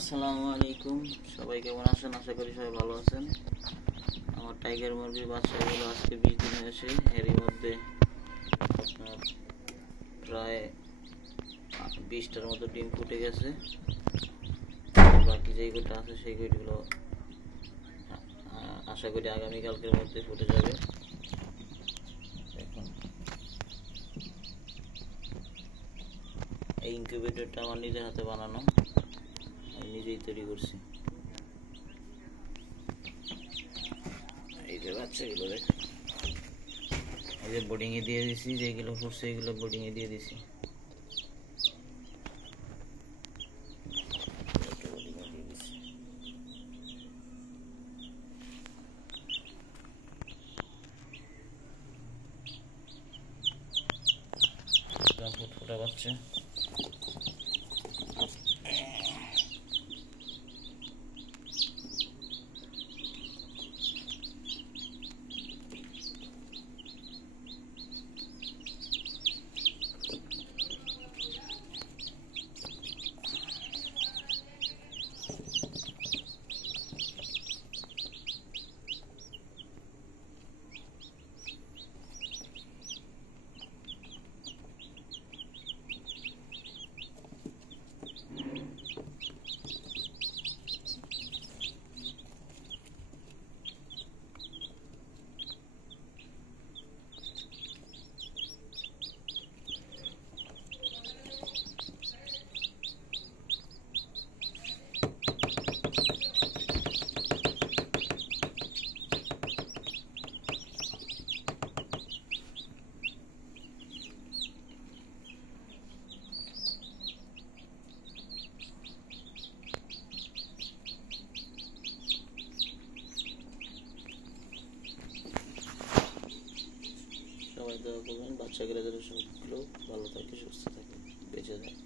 আসসালামু আলাইকুম, সবাই কেমন আছেন? আশা করি সবাই ভালো আছেন। আমার টাইগার মুরগির বাচ্চাগুলো আজকে 20 দিন হয়েছে। এরই মধ্যে আপনার প্রায় 20টার মতো ডিম ফুটে গেছে। বাকি যেই কটা আছে সেই কইগুলো আশা করি আগামীকালকের মধ্যে ফুটে যাবে। দেখুন, এই ইনকিউবেটরটা আমার নিজের হাতে বানানো, আমি নিজেই তৈরি করছি। এই যে বাচ্চাগুলো দেখুন, এই যে বোর্ডিংয়ে দিয়ে দিছি, যেগুলো ফুটছে এগুলো বোর্ডিংয়ে দিয়ে দিছি। ফুটফুটা বাচ্চা, সবাই দোয়া করবেন বাচ্চাগুলো যেন সবগুলো ভালো থাকে, সুস্থ থাকে, বেঁচে যায়।